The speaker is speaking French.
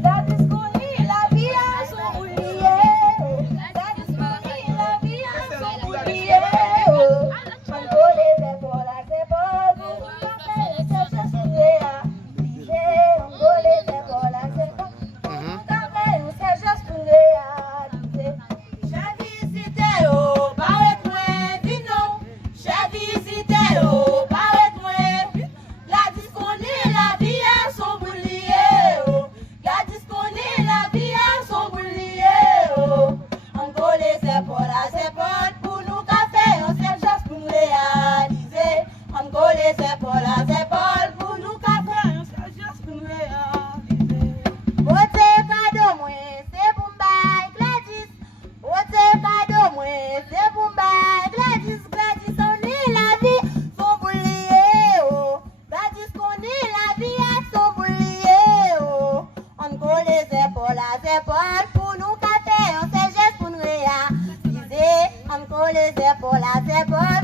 Gladys connaît la vie à son boulier. Gladys connaît la vie à son boulier. On go les épaules à ses épaules pour nous café, c'est juste pour rien. On go les épaules à ses épaules pour nous café, c'est juste pour rien. J'ai visité au paraît moins vino. J'ai visité au paraît moins. Gladys connaît la vie à son boulier. Gladys connaît la vie à son boulier. On go les épaules à ses épaules pour nous café, on sait juste pour nous réaliser. On go les épaules à ses épaules pour nous café, on sait juste pour nous réaliser. Vote cadeau moi, c'est pour m'bailler Gladys. Vote cadeau moi, c'est pour m'bailler Gladys. Gladys connaît la vie, son boulier. Gladys connaît la vie à son boulier. On go les épaules à ses épaules pour nous café, on sait juste pour nous réaliser. On go les épaules à ses épaules.